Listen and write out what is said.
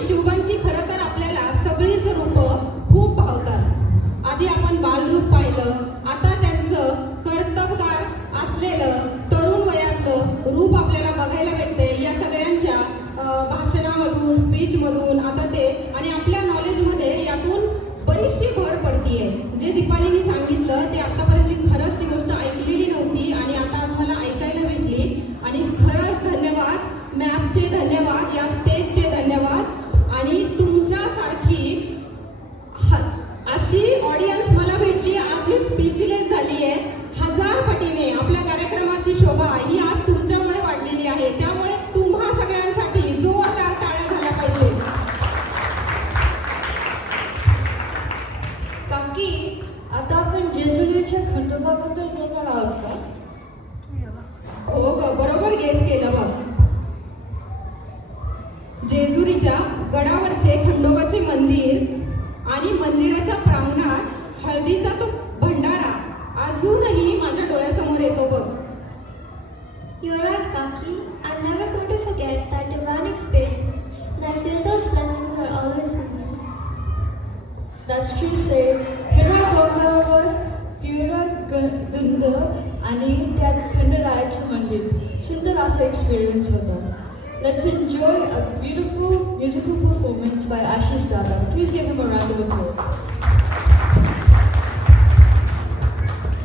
आणि शिवबांची खरं तर आपल्याला सगळीच रूपं खूप भावतात. आधी आपण बालरूप पाहिलं, आता त्यांचं कर्तबगार असलेलं तरुण वयातलं रूप आपल्याला बघायला भेटते. या सगळ्यांच्या भाषणामधून, स्पीचमधून आता ते आणि आपल्या नॉलेजमध्ये यातून बरीचशी भर पडतीये. जे दीपालीने सांगितलं ते आतापर्यंत मी खरंच ती गोष्ट ऐकलेली नव्हती आणि आता आज मला ऐकायला भेटली. आणि खरंच धन्यवाद मॅपचे, धन्यवाद या स्टेजचे, धन्यवाद. आणि तुमच्यासारखी अशी ऑडियन्स मला भेटली, आज मी स्पीचलेस झाली आहे. 1000 पटीने आपल्या कार्यक्रमाची शोभा ही आज तुमच्यामुळे वाढलेली आहे. त्यामुळे तुम्हा सगळ्यांसाठी जोरदार टाळ्या झाल्या पाहिजे. काकी, आता आपण जेजुरीच्या खंडोबाबद्दल बोलणार आहोत का? हो ग, बरोबर गेस केलं बघ. जेजुरीच्या गडावरचे खंडोबाचे मंदिर आणि मंदिराच्या प्रांगणात हळदीचा तो भंडारा अजूनही माझ्या डोळ्यासमोर येतो बघ. You're right, Kaki. I'm never going to forget that divine experience, and I feel those blessings are always with me. That's true, say. हिरव्या डोंगरावर पिवळा गंध आणि त्यात खंडरायाचं मंदिर. सुंदर असा एक्सपिरियन्स होता. Let's enjoy a beautiful musical performance by Ashish Dada. Please give him a round of applause.